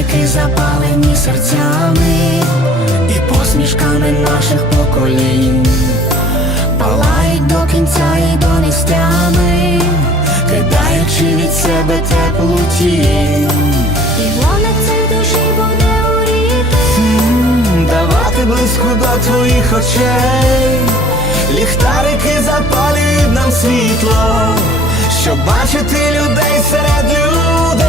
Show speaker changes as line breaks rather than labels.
ліхтарики запалені серцями
І посмішками наших поколінь
палають до кінця і до нестями,
кидаючи від себе теплу тінь.
і вогник цей душі буде горіти.
М, Давати близько до твоїх очей, ліхтарики запалюють нам світло, щоб бачити людей серед людей.